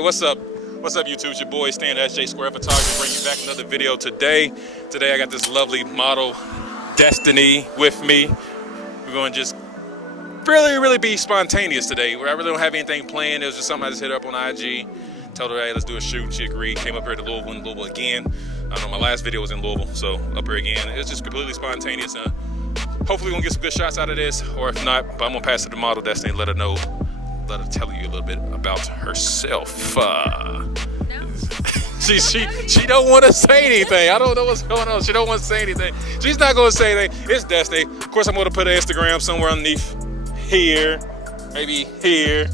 right, what's up? What's up, YouTube? It's your boy Stan SJ Square Photography, bringing you back another video today. Today I got this lovely model, Destiny, with me. We're going to just really be spontaneous today. I really don't have anything planned. It was just something I just hit her up on IG. Told her, hey, let's do a shoot. She agreed. Came up here to Louisville again. I know my last video was in Louisville, so up here again. It was just completely spontaneous. Hopefully we're gonna get some good shots out of this, or if not, but I'm gonna pass it to model Destiny and let her know, let her tell you a little bit about herself. She don't want to say anything. I don't know what's going on. She don't want to say anything. She's not gonna say anything. It's Destiny. Of course, I'm gonna put her Instagram somewhere underneath here, maybe here.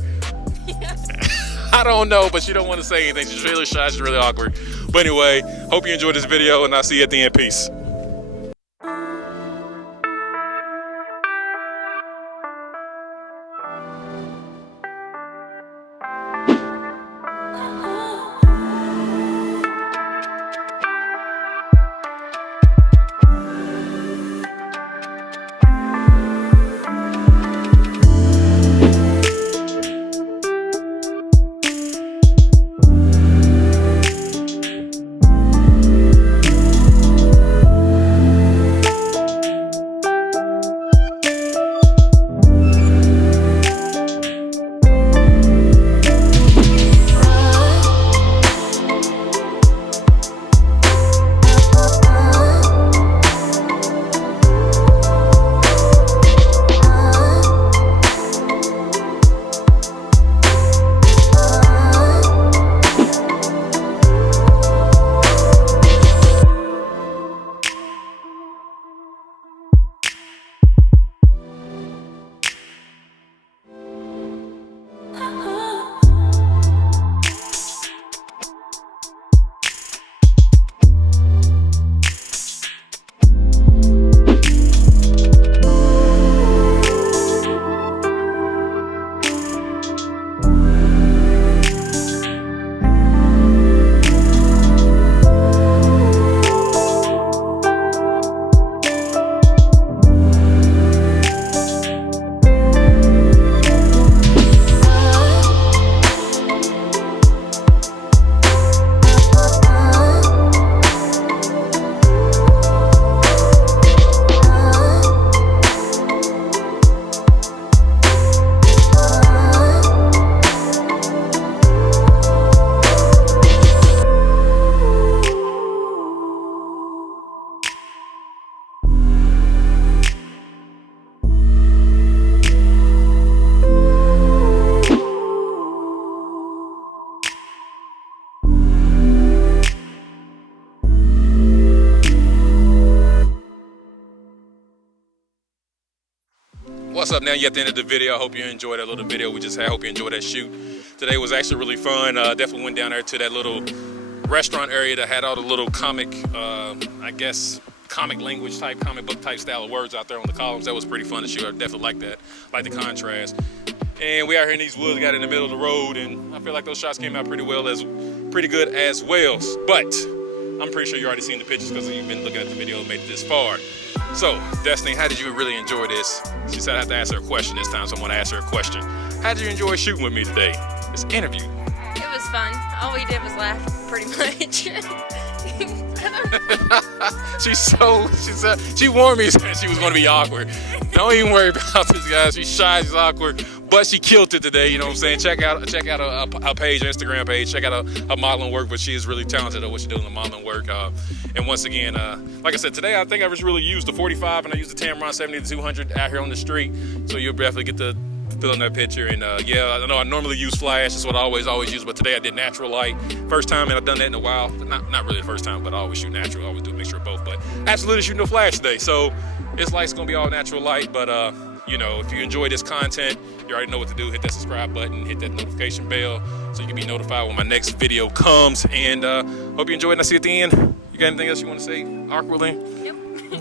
I don't know, but she don't want to say anything. She's really shy. She's really awkward. But anyway, hope you enjoyed this video, and I'll see you at the end. Peace. What's up now? You're at the end of the video. I hope you enjoyed that little video we just had. I hope you enjoyed that shoot. Today was actually really fun. Definitely went down there to that little restaurant area that had all the little comic, I guess, comic language type, comic book type style of words out there on the columns. That was pretty fun to shoot. I definitely like that. Like the contrast. And we out here in these woods, got in the middle of the road, and I feel like those shots came out pretty good as well. But I'm pretty sure you already seen the pictures because you've been looking at the video and made it this far. So, Destiny, how did you really enjoy this? She said I have to ask her a question this time, so I'm going to ask her a question. How did you enjoy shooting with me today? This interview. It was fun. All we did was laugh, pretty much. She warned me that she was going to be awkward. Don't even worry about this, guys. She's shy, she's awkward, but she killed it today. You know what I'm saying? Check out her page, her Instagram page. Check out her modeling work, but she is really talented at what she does in the modeling work. And once again, like I said, today I think I just really used the 45 and I used the Tamron 70-200 out here on the street. So you'll definitely get to fill in that picture. And yeah, I know I normally use flash. That's what I always use. But today I did natural light. First time, and I've done that in a while. Not really the first time, but I always shoot natural. I always do a mixture of both. But absolutely shooting no flash today. So this light's gonna be all natural light. But you know, if you enjoy this content, you already know what to do. Hit that subscribe button, hit that notification bell, so you can be notified when my next video comes. And hope you enjoyed, and I'll see you at the end. You got anything else you want to say awkwardly? Nope, that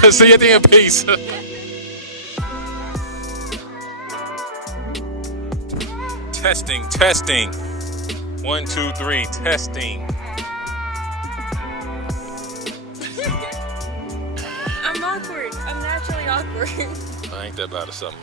is it. See you at the end. Peace. Testing. 1, 2, 3. Testing. I'm awkward. I'm naturally awkward. I ain't that bad or something.